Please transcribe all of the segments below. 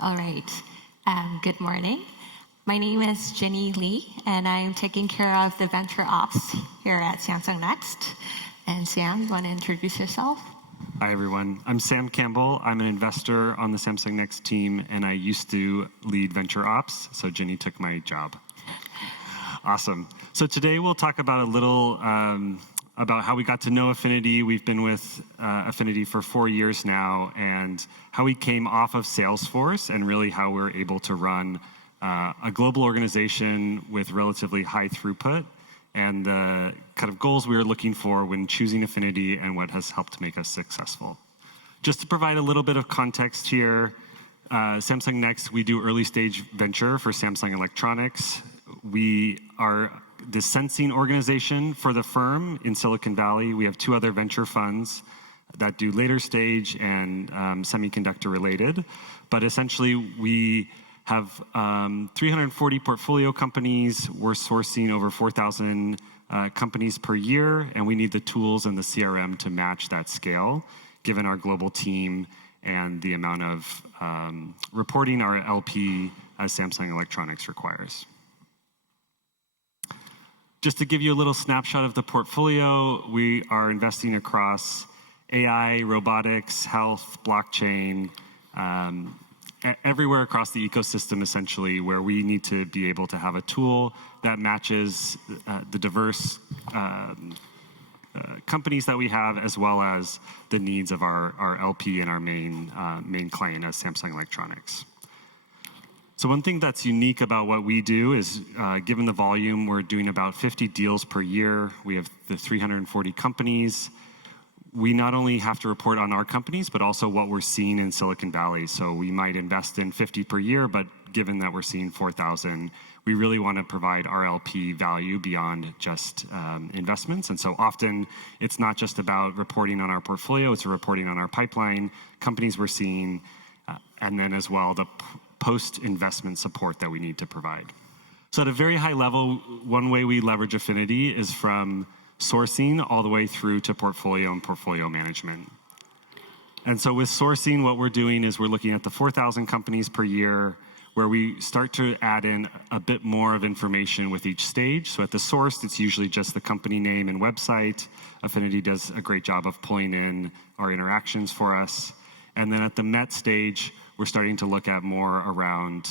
All right. Good morning. My name is Jenny Lee, and I'm taking care of the venture ops here at Samsung Next. And Sam, you want to introduce yourself? Hi, everyone. I'm Sam Campbell. I'm an investor on the Samsung Next team, and I used to lead venture ops, so Jenny took my job. Awesome. So today we'll talk about a little about how we got to know Affinity. We've been with Affinity for 4 years now, and how we came off of Salesforce and really how we're able to run a global organization with relatively high throughput and the kind of goals we were looking for when choosing Affinity and what has helped make us successful. Just to provide a little bit of context here, Samsung Next, we do early stage venture for Samsung Electronics. We are the sensing organization for the firm in Silicon Valley. We have 2 other venture funds that do later stage and semiconductor related. But essentially, we have 340 portfolio companies. We're sourcing over 4,000 companies per year, and we need the tools and the CRM to match that scale, given our global team and the amount of reporting our LP as Samsung Electronics requires. Just to give you a little snapshot of the portfolio, we are investing across AI, robotics, health, blockchain, everywhere across the ecosystem, essentially, where we need to be able to have a tool that matches the diverse companies that we have, as well as the needs of our LP and our main client as Samsung Electronics. So one thing that's unique about what we do is, given the volume, we're doing about 50 deals per year. We have the 340 companies. We not only have to report on our companies, but also what we're seeing in Silicon Valley. So we might invest in 50 per year, but given that we're seeing 4,000, we really want to provide our LP value beyond just investments. And so often, it's not just about reporting on our portfolio, it's reporting on our pipeline, companies we're seeing, and then as well, the post-investment support that we need to provide. So at a very high level, one way we leverage Affinity is from sourcing all the way through to portfolio and portfolio management. And so with sourcing, what we're doing is we're looking at the 4,000 companies per year, where we start to add in a bit more of information with each stage. So at the source, it's usually just the company name and website. Affinity does a great job of pulling in our interactions for us. And then at the MET stage, we're starting to look at more around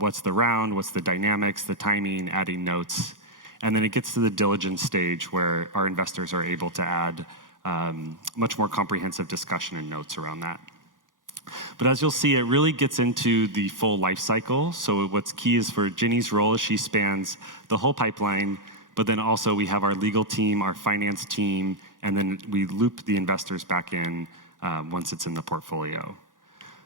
what's the round, what's the dynamics, the timing, adding notes. And then it gets to the diligence stage where our investors are able to add much more comprehensive discussion and notes around that. But as you'll see, it really gets into the full life cycle. So what's key is for Jenny's role is she spans the whole pipeline, but then also we have our legal team, our finance team, and then we loop the investors back in once it's in the portfolio.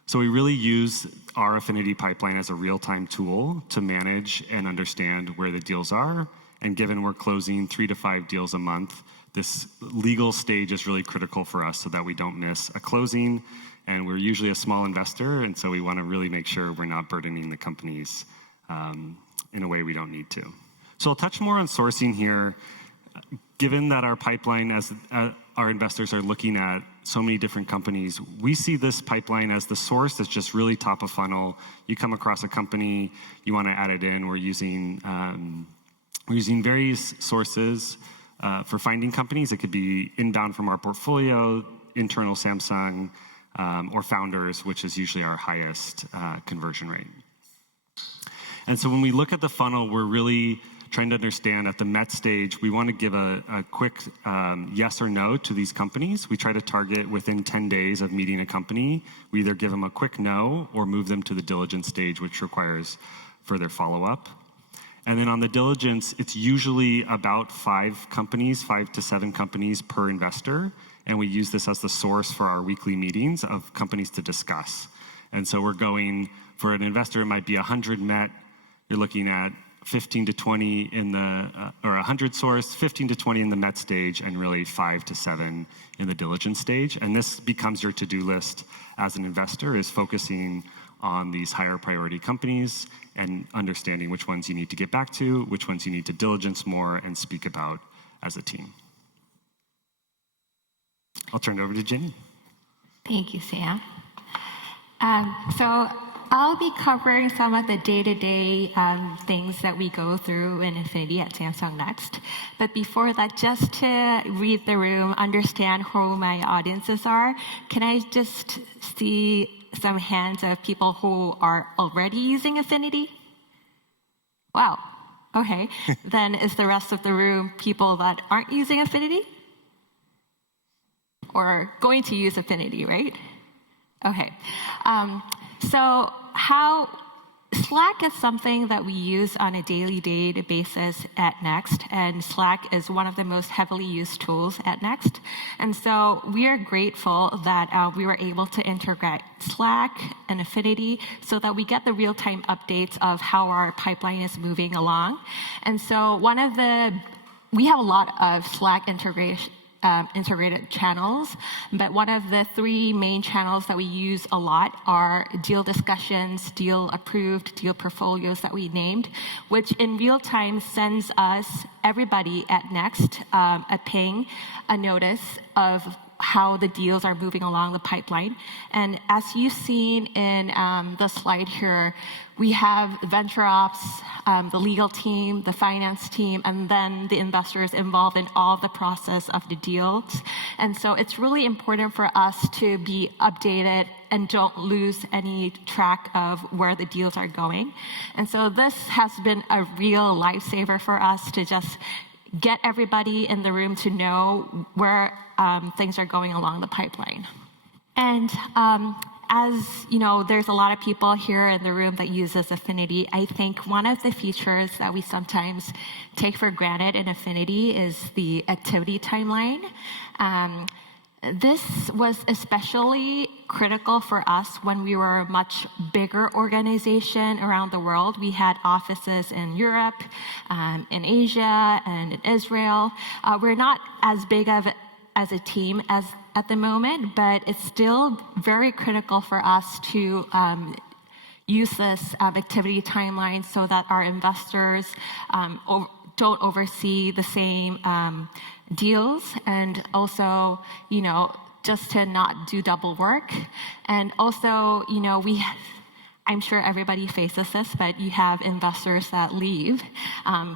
So we really use our Affinity pipeline as a real-time tool to manage and understand where the deals are. And given we're closing 3 to 5 deals a month, this legal stage is really critical for us so that we don't miss a closing. And we're usually a small investor, and so we want to really make sure we're not burdening the companies in a way we don't need to. So I'll touch more on sourcing here. Given that our pipeline, as our investors are looking at so many different companies, we see this pipeline as the source that's just really top of funnel. You come across a company, you want to add it in. We're using various sources for finding companies. It could be inbound from our portfolio, internal Samsung, or founders, which is usually our highest conversion rate. And so when we look at the funnel, we're really trying to understand at the MET stage, we want to give a quick yes or no to these companies. We try to target within 10 days of meeting a company. We either give them a quick no or move them to the diligence stage, which requires further follow-up. And then on the diligence, it's usually about 5 to 7 companies per investor. And we use this as the source for our weekly meetings of companies to discuss. And so we're going, for an investor, it might be 100 MET. You're looking at 15 to 20 in the, or 100 source, 15 to 20 in the MET stage, and really 5 to 7 in the diligence stage. And this becomes your to-do list as an investor, is focusing on these higher priority companies and understanding which ones you need to get back to, which ones you need to diligence more and speak about as a team. I'll turn it over to Jenny. Thank you, Sam. So I'll be covering some of the day-to-day things that we go through in Affinity at Samsung Next. But before that, just to read the room, understand who my audiences are, can I just see some hands of people who are already using Affinity? Wow. Okay. Then is the rest of the room people that aren't using Affinity? Or going to use Affinity, right? Okay. So Slack is something that we use on a daily basis at Next, and Slack is one of the most heavily used tools at Next. And so we are grateful that we were able to integrate Slack and Affinity so that we get the real-time updates of how our pipeline is moving along. And so we have a lot of Slack integrated channels, but one of the 3 main channels that we use a lot are deal discussions, deal approved, deal portfolios that we named, which in real time sends us, everybody at Next, a ping, a notice of how the deals are moving along the pipeline. And as you've seen in the slide here, we have venture ops, the legal team, the finance team, and then the investors involved in all the process of the deals. And so it's really important for us to be updated and don't lose any track of where the deals are going. And so this has been a real lifesaver for us to just get everybody in the room to know where things are going along the pipeline. And as you know, there's a lot of people here in the room that uses Affinity. I think one of the features that we sometimes take for granted in Affinity is the activity timeline. This was especially critical for us when we were a much bigger organization around the world. We had offices in Europe, in Asia, and in Israel. We're not as big as a team as at the moment, but it's still very critical for us to use this activity timeline so that our investors don't oversee the same deals, and also, just to not do double work. And also, I'm sure everybody faces this, but you have investors that leave,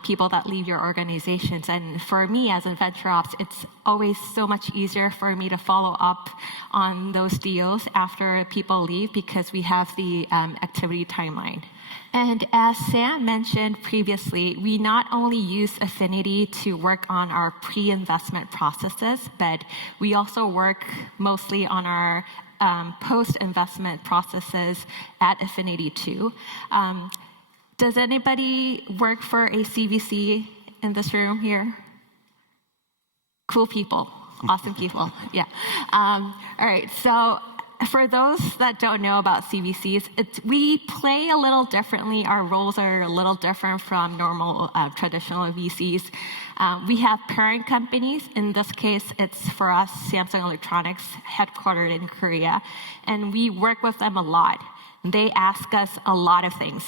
people that leave your organizations. And for me as a venture ops, it's always so much easier for me to follow up on those deals after people leave because we have the activity timeline. And as Sam mentioned previously, we not only use Affinity to work on our pre-investment processes, but we also work mostly on our post-investment processes at Affinity too. Does anybody work for a CVC in this room here? Cool people, awesome people, yeah. All right, so for those that don't know about CVCs, we play a little differently. Our roles are a little different from normal traditional VCs. We have parent companies. In this case, it's for us, Samsung Electronics, headquartered in Korea, and we work with them a lot. They ask us a lot of things.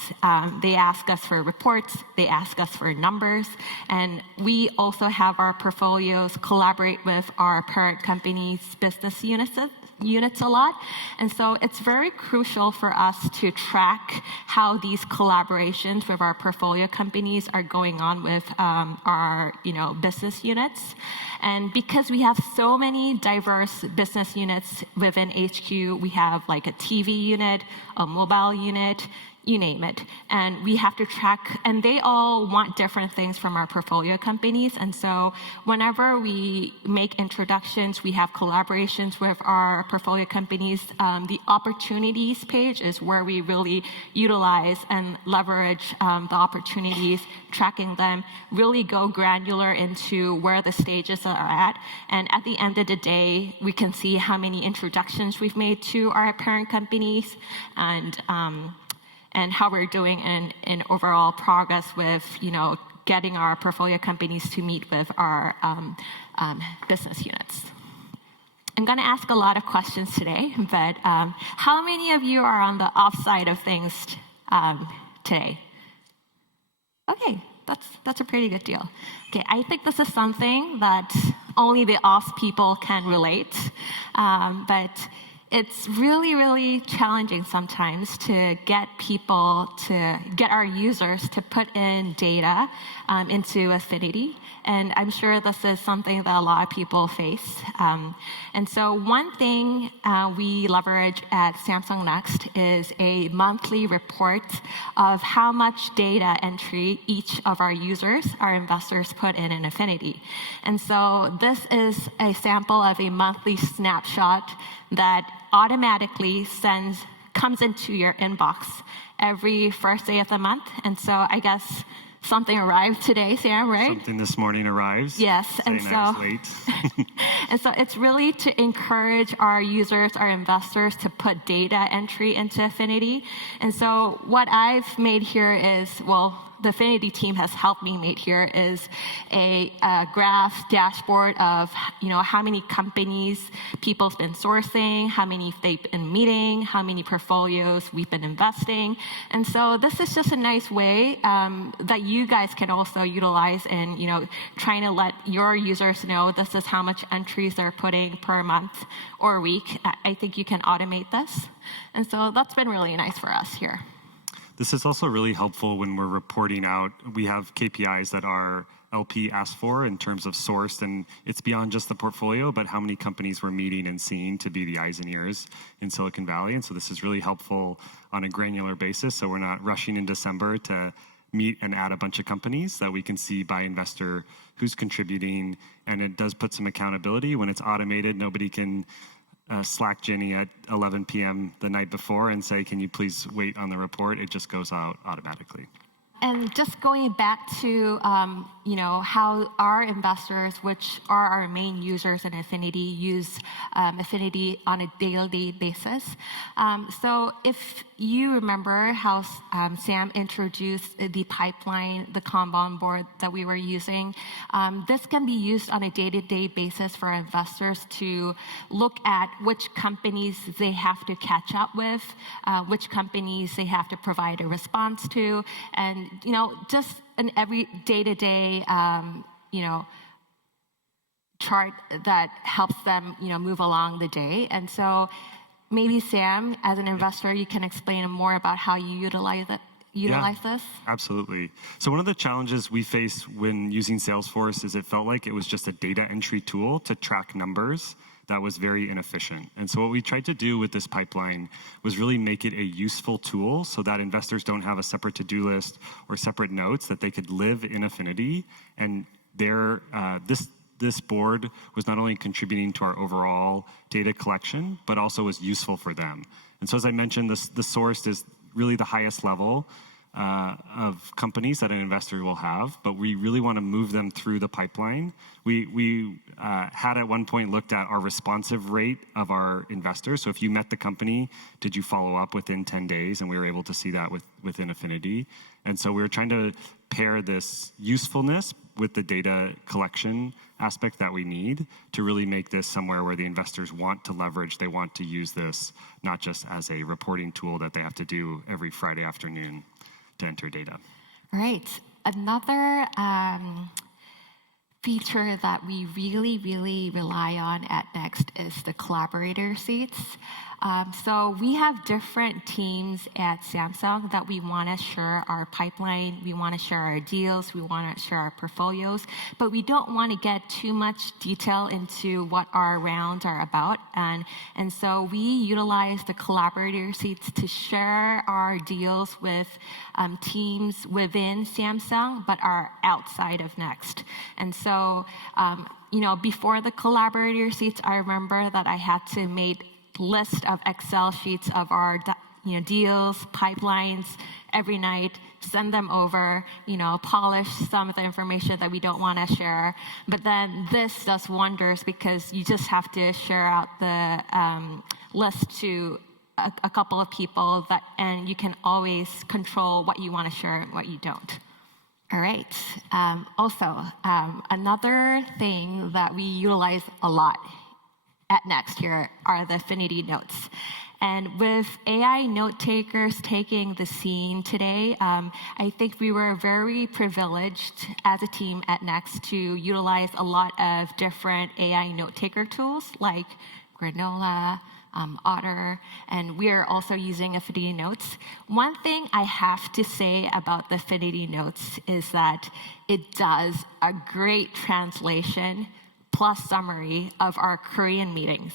They ask us for reports, they ask us for numbers, and we also have our portfolios collaborate with our parent company's business units a lot. And so it's very crucial for us to track how these collaborations with our portfolio companies are going on with our business units. And because we have so many diverse business units within HQ, we have like a TV unit, a mobile unit, you name it. And we have to track, and they all want different things from our portfolio companies. And so whenever we make introductions, we have collaborations with our portfolio companies, the opportunities page is where we really utilize and leverage the opportunities, tracking them, really go granular into where the stages are at. And at the end of the day, we can see how many introductions we've made to our parent companies, and how we're doing in overall progress with, getting our portfolio companies to meet with our business units. I'm going to ask a lot of questions today, but how many of you are on the off side of things today? Okay, that's a pretty good deal. Okay, I think this is something that only the off people can relate, but It's really, really challenging sometimes to get our users to put in data into Affinity. And I'm sure this is something that a lot of people face. And so one thing we leverage at Samsung Next is a monthly report of how much data entry each of our users, our investors, put in Affinity. And so this is a sample of a monthly snapshot that automatically comes into your inbox every first day of the month. And so I guess something arrived today, Sam, right? Something this morning arrives. Yes, and so I was late. and so it's really to encourage our users, our investors, to put data entry into Affinity. And so what I've made here is, the Affinity team has helped me make here is a graph dashboard of how many companies people's been sourcing, how many they've been meeting, how many portfolios we've been investing. And so this is just a nice way that you guys can also utilize in trying to let your users know this is how much entries they're putting per month or week. I think you can automate this. And so that's been really nice for us here. This is also really helpful when we're reporting out. We have KPIs that our LP asks for in terms of sourced, and it's beyond just the portfolio, but how many companies we're meeting and seeing to be the eyes and ears in Silicon Valley. And so this is really helpful on a granular basis, so we're not rushing in December to meet and add a bunch of companies that we can see by investor who's contributing, and it does put some accountability. When it's automated, nobody can Slack Jenny at 11 p.m. the night before and say, can you please wait on the report? It just goes out automatically. And just going back to how our investors, which are our main users in Affinity, use Affinity on a daily basis. So if you remember how Sam introduced the pipeline, the Kanban board that we were using, this can be used on a day-to-day basis for investors to look at which companies they have to catch up with, which companies they have to provide a response to, and just an every day-to-day chart that helps them move along the day. And so maybe Sam, as an investor, you can explain more about how you utilize this? Absolutely. So one of the challenges we face when using Salesforce is it felt like it was just a data entry tool to track numbers that was very inefficient. And so what we tried to do with this pipeline was really make it a useful tool so that investors don't have a separate to-do list or separate notes, that they could live in Affinity. And this board was not only contributing to our overall data collection, but also was useful for them. And so as I mentioned, the source is really the highest level of companies that an investor will have, but we really want to move them through the pipeline. We had at one point looked at our responsive rate of our investors. So if you met the company, did you follow up within 10 days? And we were able to see that within Affinity. And so we were trying to pair this usefulness with the data collection aspect that we need to really make this somewhere where the investors want to leverage, they want to use this, not just as a reporting tool that they have to do every Friday afternoon to enter data. All right. Another feature that we really, really rely on at Next is the collaborator seats. So we have different teams at Samsung that we want to share our pipeline, we want to share our deals, we want to share our portfolios, but we don't want to get too much detail into what our rounds are about. And so we utilize the collaborator seats to share our deals with teams within Samsung, but are outside of Next. And so, before the collaborator seats, I remember that I had to make list of Excel sheets of our deals, pipelines every night, send them over, polish some of the information that we don't want to share. But then this does wonders because you just have to share out the list to a couple of people, and you can always control what you want to share and what you don't. All right. Also, another thing that we utilize a lot at Next here are the Affinity notes. And with AI note takers taking the scene today, I think we were very privileged as a team at Next to utilize a lot of different AI note taker tools like Granola, Otter, and we are also using Affinity Notes. One thing I have to say about the Affinity Notes is that it does a great translation plus summary of our Korean meetings.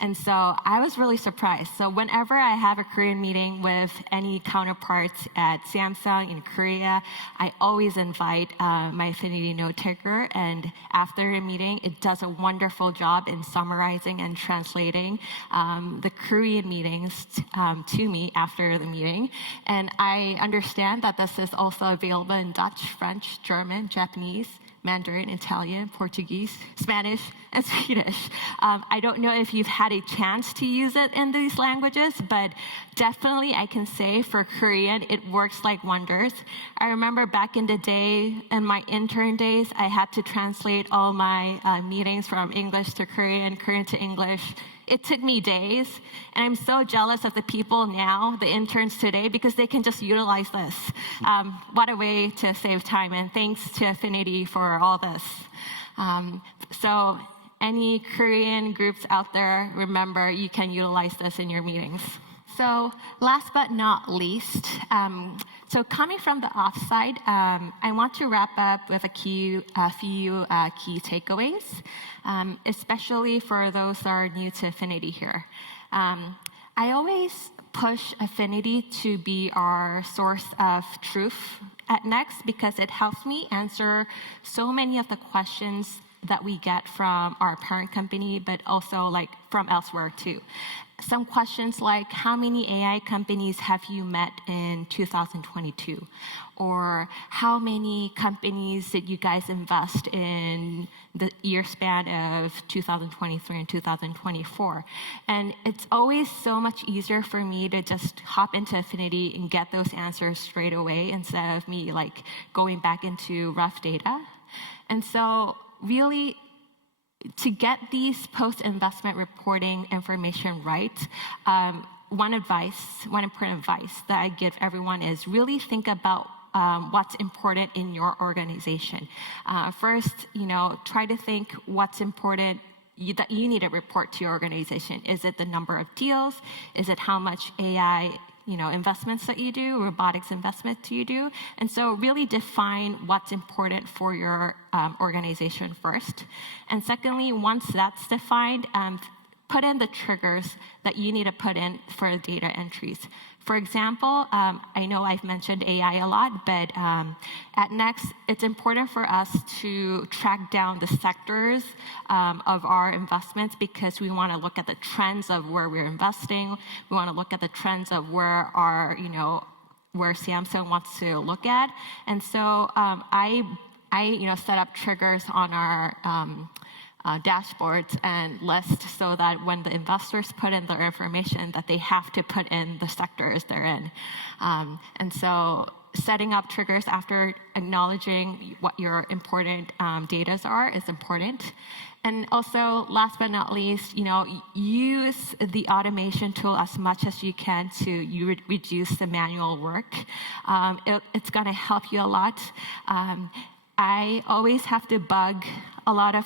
And so I was really surprised. So whenever I have a Korean meeting with any counterparts at Samsung in Korea, I always invite my Affinity note taker. And after the meeting, it does a wonderful job in summarizing and translating the Korean meetings to me after the meeting. And I understand that this is also available in Dutch, French, German, Japanese, Mandarin, Italian, Portuguese, Spanish, and Swedish. I don't know if you've had a chance to use it in these languages, but definitely I can say for Korean, it works like wonders. I remember back in the day, in my intern days, I had to translate all my meetings from English to Korean, Korean to English. It took me days, and I'm so jealous of the people now, the interns today, because they can just utilize this. What a way to save time, and thanks to Affinity for all this. So any Korean groups out there, remember you can utilize this in your meetings. So last but not least, so coming from the offside, I want to wrap up with a few key takeaways, especially for those that are new to Affinity here. I always push Affinity to be our source of truth at Next because it helps me answer so many of the questions that we get from our parent company, but also like from elsewhere too. Some questions like, how many AI companies have you met in 2022? Or how many companies did you guys invest in the year span of 2023 and 2024? And it's always so much easier for me to just hop into Affinity and get those answers straight away instead of me like going back into rough data. And so really, to get these post-investment reporting information right, one important advice that I give everyone is really think about what's important in your organization. First, try to think what's important that you need to report to your organization. Is it the number of deals? Is it how much AI investments that you do, robotics investments you do? And so really define what's important for your organization first. And secondly, once that's defined, put in the triggers that you need to put in for data entries. For example, I know I've mentioned AI a lot, but at Next, it's important for us to track down the sectors of our investments because we want to look at the trends of where we're investing. We want to look at the trends of where our, where Samsung wants to look at. And so I set up triggers on our dashboards and lists so that when the investors put in their information that they have to put in the sectors they're in. And so setting up triggers after acknowledging what your important data are is important. And also, last but not least, use the automation tool as much as you can to reduce the manual work. It's going to help you a lot. I always have to bug a lot of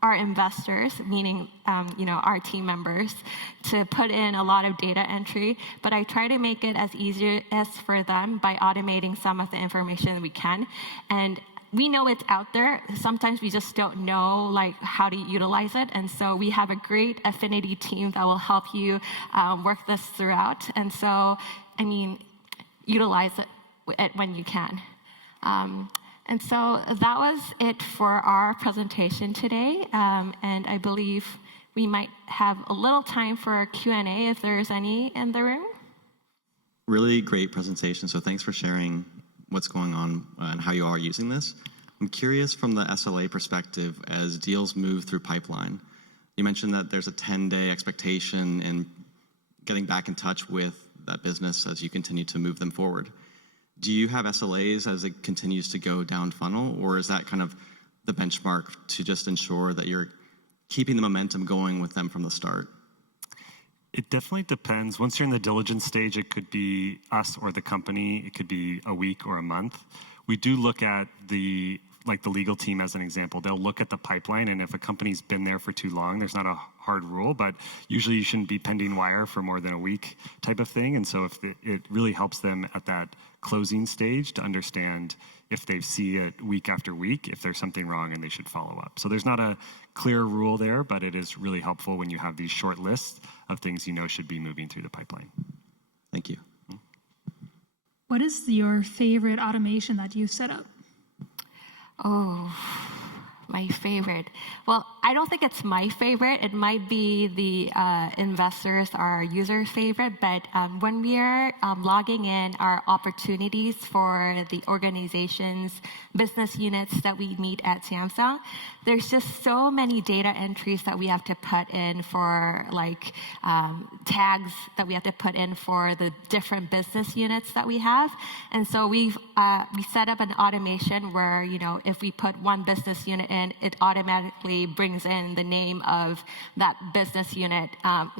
our investors, meaning our team members, to put in a lot of data entry, but I try to make it as easy as for them by automating some of the information that we can. And we know it's out there. Sometimes we just don't know how to utilize it. And so we have a great Affinity team that will help you work this throughout. And so, utilize it when you can. And so that was it for our presentation today. And I believe we might have a little time for Q&A if there's any in the room. Really great presentation. So thanks for sharing what's going on and how you are using this. I'm curious from the SLA perspective as deals move through pipeline. You mentioned that there's a 10-day expectation in getting back in touch with that business as you continue to move them forward. Do you have SLAs as it continues to go down funnel, or is that kind of the benchmark to just ensure that you're keeping the momentum going with them from the start? It definitely depends. Once you're in the diligence stage, it could be us or the company. It could be a week or a month. We do look at the legal team as an example. They'll look at the pipeline, and if a company's been there for too long, there's not a hard rule, but usually you shouldn't be pending wire for more than a week type of thing. And so it really helps them at that closing stage to understand if they see it week after week, if there's something wrong and they should follow up. So there's not a clear rule there, but it is really helpful when you have these short lists of things you know should be moving through the pipeline. Thank you. What is your favorite automation that you've set up? Oh, my favorite. Well, I don't think it's my favorite. It might be the investors, our users' favorite. But when we are logging in our opportunities for the organizations, business units that we meet at Samsung, there's just so many data entries that we have to put in for like tags that we have to put in for the different business units that we have. And so we set up an automation where, you know, if we put one business unit in, it automatically brings in the name of that business unit,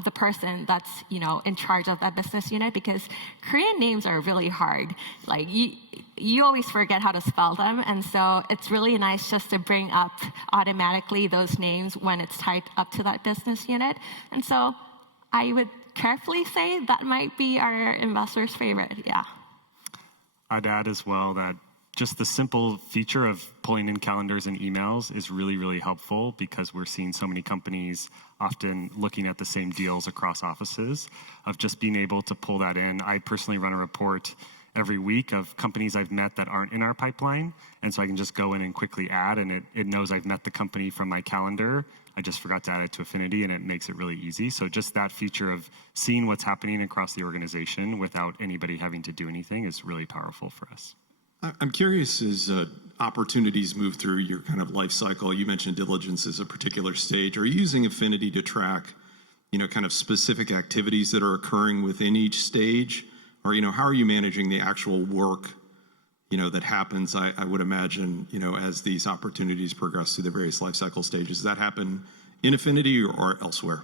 the person that's, you know, in charge of that business unit, because Korean names are really hard. Like you always forget how to spell them. And so it's really nice just to bring up automatically those names when it's tied up to that business unit. And so I would carefully say that might be our investors' favorite, yeah. I'd add as well that just the simple feature of pulling in calendars and emails is really, really helpful because we're seeing so many companies often looking at the same deals across offices, of just being able to pull that in. I personally run a report every week of companies I've met that aren't in our pipeline, and so I can just go in and quickly add, and it knows I've met the company from my calendar. I just forgot to add it to Affinity, and it makes it really easy. So just that feature of seeing what's happening across the organization without anybody having to do anything is really powerful for us. I'm curious, as opportunities move through your kind of life cycle, you mentioned diligence as a particular stage. Are you using Affinity to track, you know, kind of specific activities that are occurring within each stage? Or, you know, how are you managing the actual work, you know, that happens, I would imagine, you know, as these opportunities progress through the various life cycle stages? Does that happen in Affinity or elsewhere?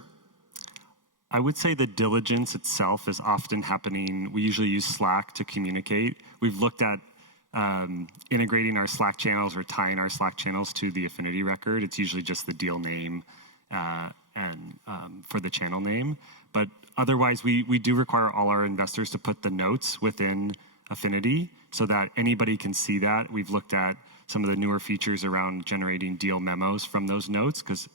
I would say the diligence itself is often happening. We usually use Slack to communicate. We've looked at integrating our Slack channels or tying our Slack channels to the Affinity record. It's usually just the deal name and for the channel name. But otherwise, we do require all our investors to put the notes within Affinity so that anybody can see that. We've looked at some of the newer features around generating deal memos from those notes, because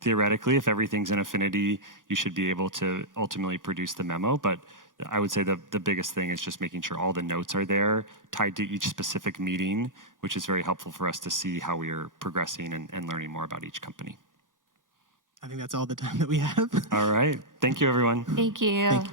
theoretically, if everything's in Affinity, you should be able to ultimately produce the memo. But I would say the biggest thing is just making sure all the notes are there, tied to each specific meeting, which is very helpful for us to see how we are progressing and learning more about each company. I think that's all the time that we have. All right. Thank you, everyone. Thank you. Thank you.